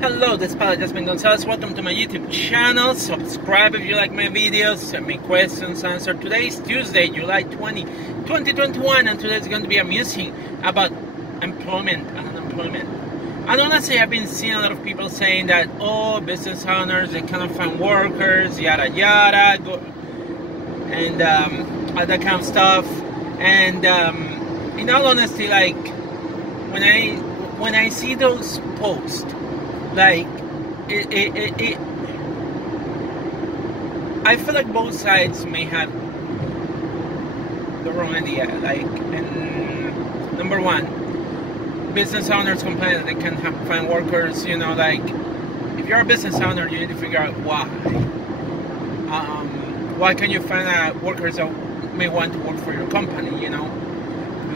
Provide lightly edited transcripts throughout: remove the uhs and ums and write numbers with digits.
Hello, this is Paulo Jasmine Gonzalez. Welcome to my YouTube channel. Subscribe if you like my videos. Send me questions, answer. Today is Tuesday, July 20, 2021, and today is going to be a musing about employment and unemployment. And honestly, I've been seeing a lot of people saying that, oh, business owners, they cannot find workers, yada yada, and all that kind of stuff. And in all honesty, like when I see those posts, like I feel like both sides may have the wrong idea. Like, and number one, business owners complain that they can't find workers. You know, like, if you're a business owner, you need to figure out why. Why can't you find workers that may want to work for your company? You know,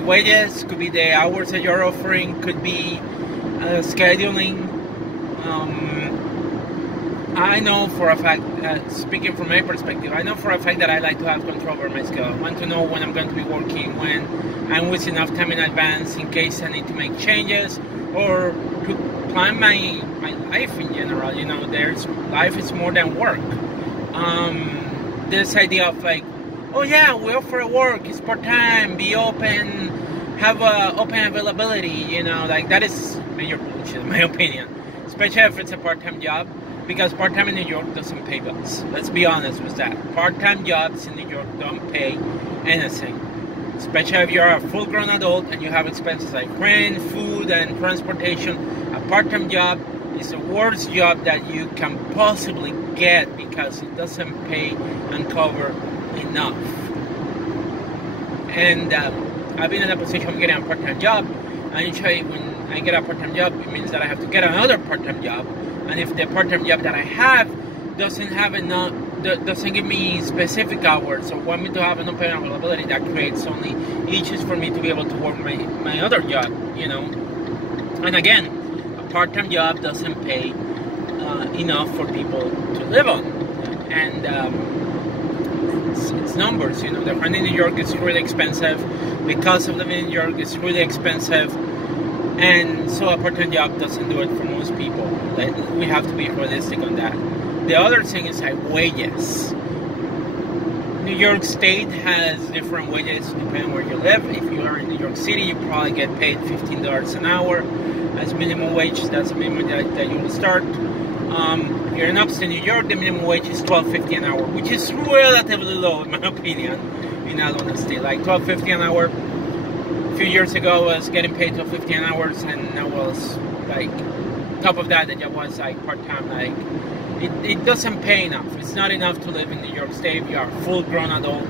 wages, could be the hours that you're offering, could be scheduling. I know for a fact, speaking from my perspective, I know for a fact that I like to have control over my schedule. I want to know when I'm going to be working, when I'm with enough time in advance in case I need to make changes, or to plan my life in general. You know, life is more than work. This idea of like, oh yeah, we offer work, it's part-time, be open, have open availability, you know, like that is major bullshit in my opinion. Especially if it's a part-time job, because part-time in New York doesn't pay bills. Let's be honest with that. Part-time jobs in New York don't pay anything. Especially if you're a full-grown adult and you have expenses like rent, food, and transportation. A part-time job is the worst job that you can possibly get because it doesn't pay and cover enough. And I've been in a position of getting a part-time job, and usually when I get a part-time job, it means that I have to get another part-time job, and if the part-time job that I have doesn't give me specific hours or want me to have an open availability, that creates only issues for me to be able to work my other job, you know. And again, a part-time job doesn't pay enough for people to live on, and it's numbers, you know. The rent in New York is really expensive. The cost of living in New York is really expensive. And so a part-time job doesn't do it for most people. Like, we have to be realistic on that. The other thing is like wages. New York State has different wages depending where you live. If you are in New York City, you probably get paid $15 an hour as minimum wage. That's the minimum that you will start. If you're in upstate New York, the minimum wage is $12.50 an hour, which is relatively low in my opinion. In all honesty, like $12.50 an hour. A few years ago, I was getting paid $12.50 an hour, and I was like, top of that, the job was like part-time. Like, it doesn't pay enough. It's not enough to live in New York State if you are a full-grown adult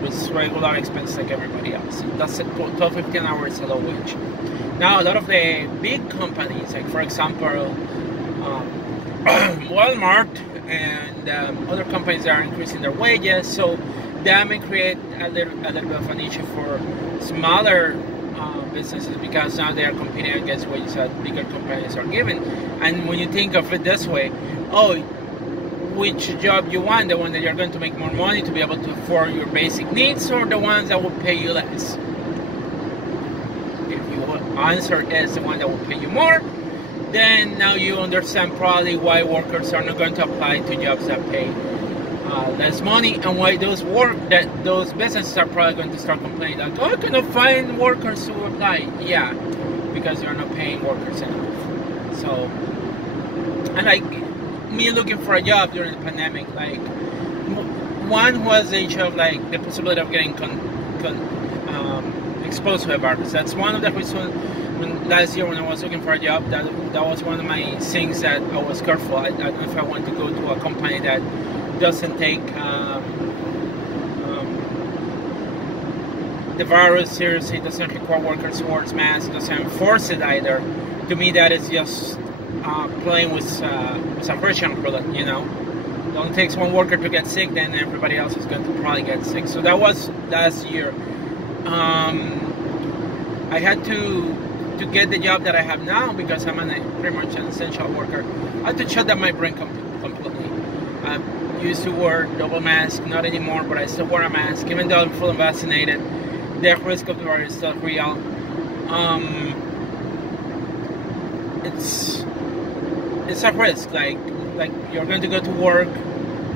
with regular expenses like everybody else. That's $12.50 an hour is a low wage. Now, a lot of the big companies, like for example, Walmart and other companies are increasing their wages, so that may create a little bit of an issue for smaller businesses, because now they are competing against wages that bigger companies are giving. And when you think of it this way, oh, which job you want? The one that you're going to make more money to be able to afford your basic needs, or the ones that will pay you less? If your answer is the one that will pay you more, then now you understand probably why workers are not going to apply to jobs that pay less money, and why those businesses are probably going to start complaining like, oh, I cannot find workers to apply. Yeah, because you're not paying workers enough. So, and like me looking for a job during the pandemic, like one was the issue of like the possibility of getting exposed to a virus. That's one of the reasons. Last year when I was looking for a job, that was one of my things that I was careful. I don't know if I want to go to a company that doesn't take the virus seriously, doesn't require workers to wear masks, doesn't enforce it either. To me, that is just playing with a Russian product, you know. It only takes one worker to get sick, then everybody else is going to probably get sick. So that was last year. I had to get the job that I have now, because I'm pretty much an essential worker. I had to shut down my brain completely. I used to wear double mask, not anymore, but I still wear a mask, even though I'm fully vaccinated. The risk of the virus is still real. It's it's a risk. Like you're going to go to work,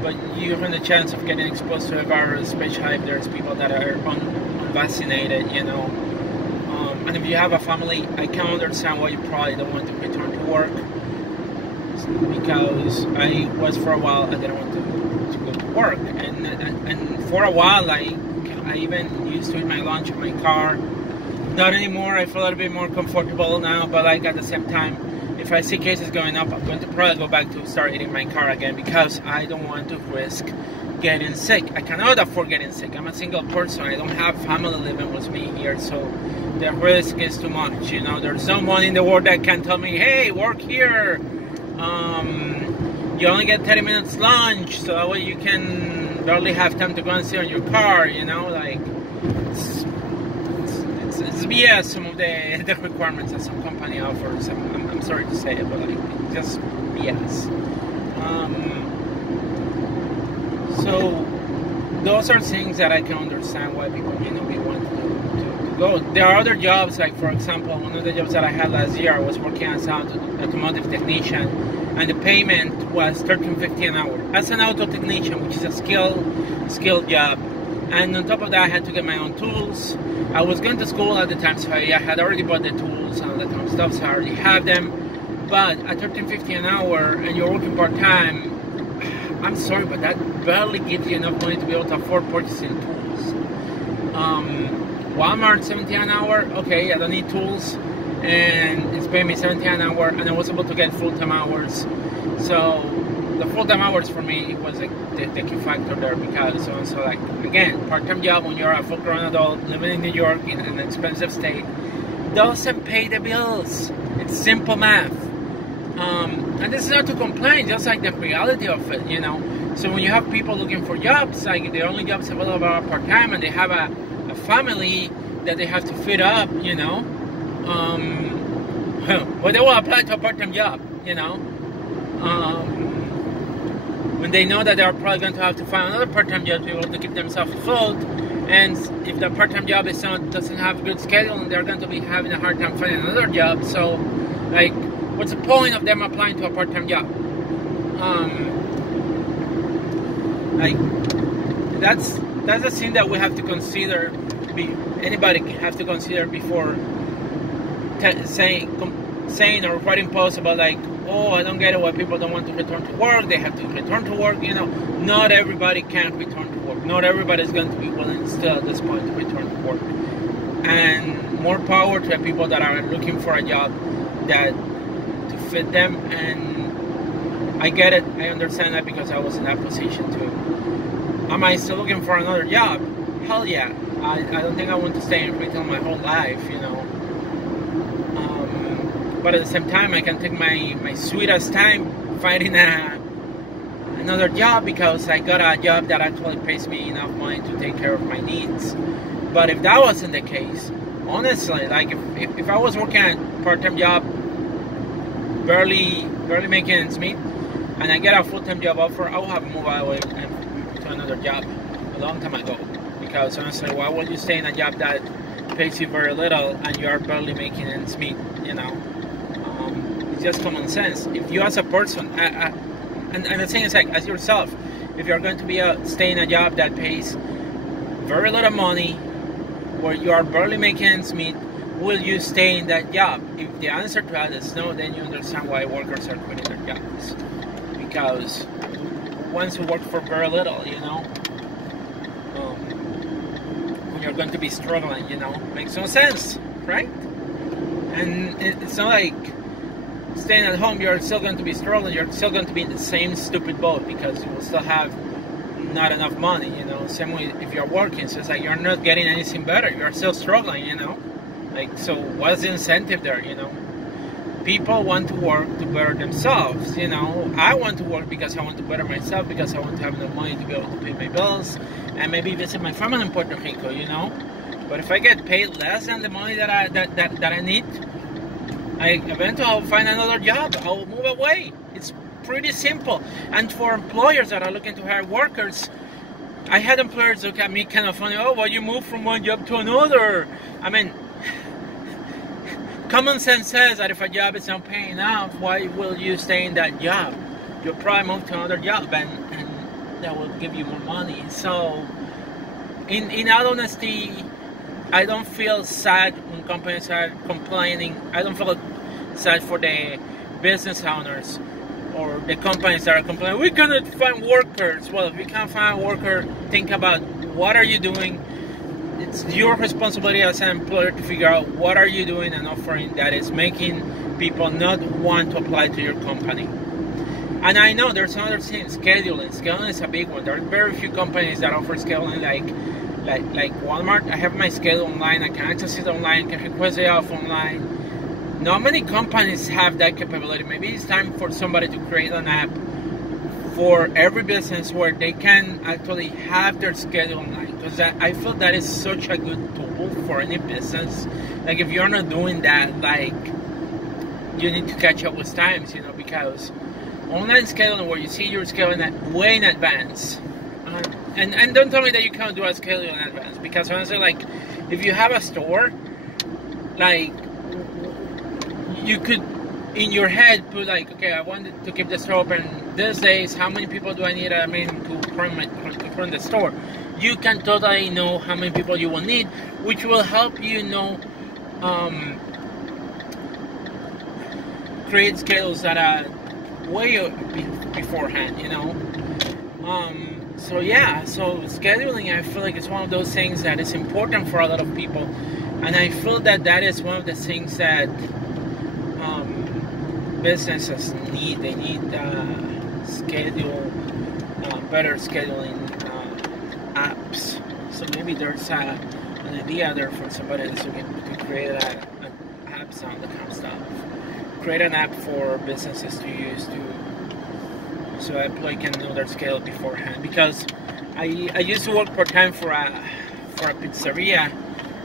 but you run the chance of getting exposed to a virus, especially if there's people that are unvaccinated, you know. And if you have a family, I can understand why you probably don't want to return to work, because I was for a while, I didn't want to go to work, and for a while I even used to eat my lunch in my car. Not anymore. I feel a little bit more comfortable now, but like at the same time, if I see cases going up, I'm going to probably go back to start eating my car again, because I don't want to risk getting sick. I cannot afford getting sick. I'm a single person. I don't have family living with me here, so the risk is too much. You know, there's someone in the world that can tell me, hey, work here. You only get 30 minutes lunch, so that way you can barely have time to go and sit on your car, you know, like, it's BS, some of the requirements that some company offers. I'm sorry to say it, but like, it's just BS. So those are things that I can understand why people may not be wanting to go. There are other jobs, like for example, one of the jobs that I had last year, I was working as an automotive technician, and the payment was $13.50 an hour as an auto technician, which is a skilled job. And on top of that, I had to get my own tools. I was going to school at the time, so I had already bought the tools and all that kind of stuff, so I already have them. But at $13.50 an hour, and you're working part-time, I'm sorry, but that barely gives you enough money to be able to afford purchasing tools. Walmart, $17 an hour, okay, I don't need tools, and it's paying me $17 an hour, and I was able to get full-time hours. So the full-time hours for me was like the key factor there, because so like, again, part-time job when you're a full-grown adult living in New York in an expensive state doesn't pay the bills. It's simple math. And this is not to complain, just like the reality of it, you know. So when you have people looking for jobs, like the only jobs available are part-time, and they have a family that they have to feed up, you know, well, they will apply to a part-time job, you know. When they know that they're probably going to have to find another part-time job to be able to keep themselves afloat, and if the part-time job doesn't have a good schedule, they're going to be having a hard time finding another job. So, like, what's the point of them applying to a part-time job? Like, that's a thing that we have to consider. Anybody have to consider before saying or writing posts about, like, oh, I don't get it why people don't want to return to work. They have to return to work. You know, not everybody can return to work. Not everybody is going to be willing still at this point to return to work. And more power to the people that are looking for a job that to fit them. And I get it. I understand that, because I was in that position too. Am I still looking for another job? Hell yeah. I don't think I want to stay in retail my whole life, you know. But at the same time, I can take my sweetest time finding another job, because I got a job that actually pays me enough money to take care of my needs. But if that wasn't the case, honestly, like if I was working a part-time job, barely making ends meet, and I get a full-time job offer, I would have moved away to another job a long time ago. Because honestly, why would you stay in a job that pays you very little and you are barely making ends meet, you know? It's just common sense. If you as a person, and the thing is, like, as yourself, if you're going to be stay in a job that pays very little money, where you are barely making ends meet, will you stay in that job? If the answer to that is no, then you understand why workers are quitting their jobs. Because once you work for very little, you know, when you're going to be struggling, you know, makes no sense, right? And it's not like staying at home, you're still going to be struggling, you're still going to be in the same stupid boat, because you will still have not enough money, you know. Same way if you're working, so it's like you're not getting anything better, you're still struggling, you know. Like, so what's the incentive there, you know? People want to work to better themselves, you know. I want to work because I want to better myself, because I want to have enough money to be able to pay my bills and maybe visit my family in Puerto Rico, you know. But if I get paid less than the money that I need, I eventually will find another job. I will move away. It's pretty simple. And for employers that are looking to hire workers, I had employers look at me kind of funny. Oh, well, you move from one job to another. I mean, common sense says that if a job is not paying enough, why will you stay in that job? You'll probably move to another job, and that will give you more money. So, in all honesty, I don't feel sad when companies are complaining. I don't feel sad for the business owners or the companies that are complaining, we cannot find workers. Well, if you can't find a worker, think about what are you doing. It's your responsibility as an employer to figure out what are you doing and offering that is making people not want to apply to your company. And I know there's another thing, scheduling. Scheduling is a big one. There are very few companies that offer scheduling like Walmart. I have my schedule online. I can access it online. I can request it off online. Not many companies have that capability. Maybe it's time for somebody to create an app for every business where they can actually have their schedule online, because I feel that is such a good tool for any business. Like if you're not doing that, like you need to catch up with times, because online scheduling where you see your scheduling way in advance, and don't tell me that you can't do a schedule in advance, because honestly, like if you have a store, like you could in your head put like, okay, I wanted to keep the store open these days. How many people do I need? To run the store. You can totally know how many people you will need, which will help you create schedules that are way beforehand. So scheduling, I feel like it's one of those things that is important for a lot of people, and I feel that is one of the things that businesses need. They need better scheduling apps. So maybe there's an idea there for somebody that's looking to create an app sound that kind of stuff. Create an app for businesses to use so an employee can know their schedule beforehand. Because I used to work part-time for a pizzeria,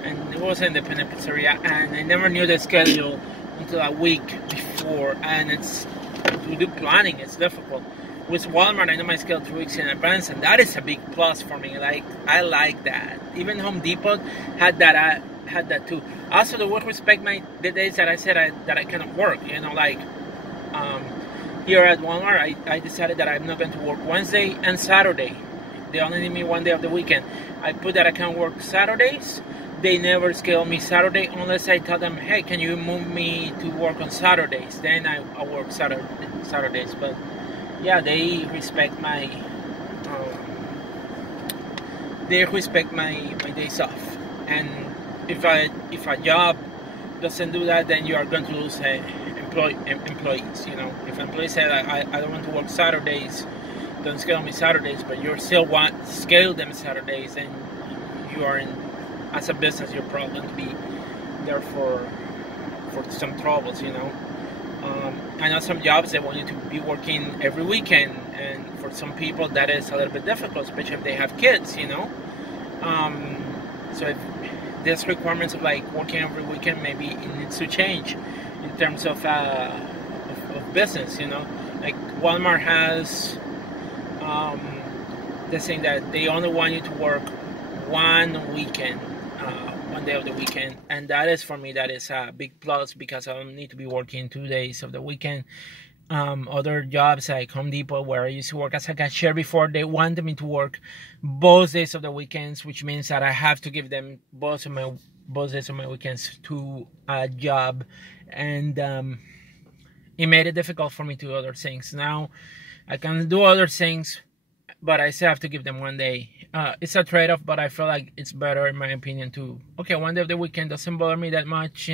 and it was an independent pizzeria, and I never knew the schedule until a week before, and to do planning, it's difficult. With Walmart, I know my schedule 2 weeks in advance, and that is a big plus for me. Like, I like that. Even Home Depot had that too. Also, the work respect the days that I said that I cannot work. Here at Walmart, I decided that I'm not going to work Wednesday and Saturday. They only need me one day of the weekend. I put that I can work Saturdays. They never schedule me Saturday unless I tell them, hey, can you move me to work on Saturdays? Then I work Saturdays. But yeah, they respect my days off. And if a job doesn't do that, then you are going to lose employees. If employees say that I don't want to work Saturdays, don't schedule me Saturdays, but you still want to schedule them Saturdays, then you are as a business, you're probably going to be there for some troubles, I know some jobs they want you to be working every weekend, and for some people that is a little bit difficult, especially if they have kids, So if there's requirements of like working every weekend, maybe it needs to change in terms of business, Like Walmart has the thing that they only want you to work one weekend. One day of the weekend, and that is for me, that is a big plus, because I don't need to be working 2 days of the weekend. Other jobs like Home Depot, where I used to work as a cashier before, they wanted me to work both days of the weekends, which means that I have to give them both days of my weekends to a job, and it made it difficult for me to do other things. Now I can do other things, but I still have to give them one day. It's a trade-off, but I feel like it's better, in my opinion, to, okay, one day of the weekend doesn't bother me that much,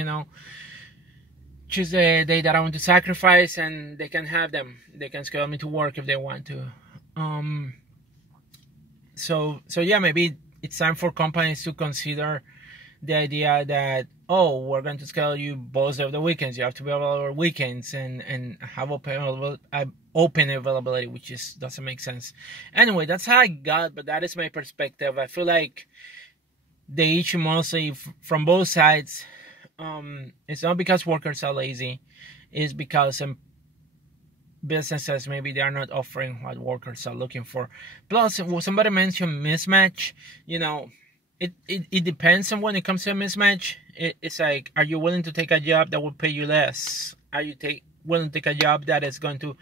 choose the day that I want to sacrifice, and they can have them. They can schedule me to work if they want to. So yeah, maybe it's time for companies to consider the idea that, we're going to schedule you both of the weekends. You have to be available on weekends and have open availability, which doesn't make sense. Anyway, that's how I got, but that is my perspective. I feel like the issue mostly from both sides. It's not because workers are lazy. It's because businesses, maybe they are not offering what workers are looking for. Plus, somebody mentioned mismatch. it depends on when it comes to a mismatch. It's like, are you willing to take a job that will pay you less? Are you willing to take a job that is going to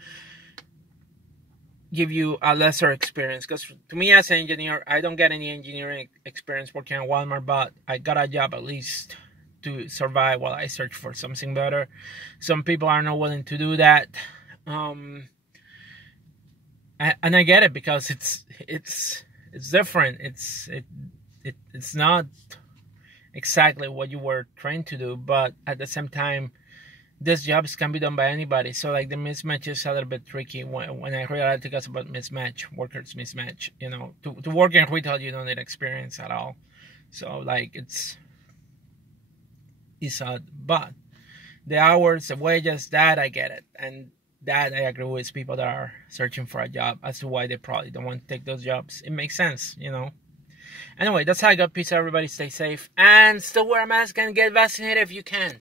give you a lesser experience? Because to me as an engineer, I don't get any engineering experience working at Walmart, but I got a job at least to survive while I search for something better. Some people are not willing to do that, and I get it, because it's different. It's not exactly what you were trained to do, but at the same time, these jobs can be done by anybody. So like the mismatch is a little bit tricky. When I read articles about workers mismatch, to work in retail, you don't need experience at all. So like it's odd, but the hours, the wages, that I get it, and that I agree with people that are searching for a job as to why they probably don't want to take those jobs. It makes sense, Anyway, that's how I got. Peace, everybody. Stay safe and still wear a mask and get vaccinated if you can.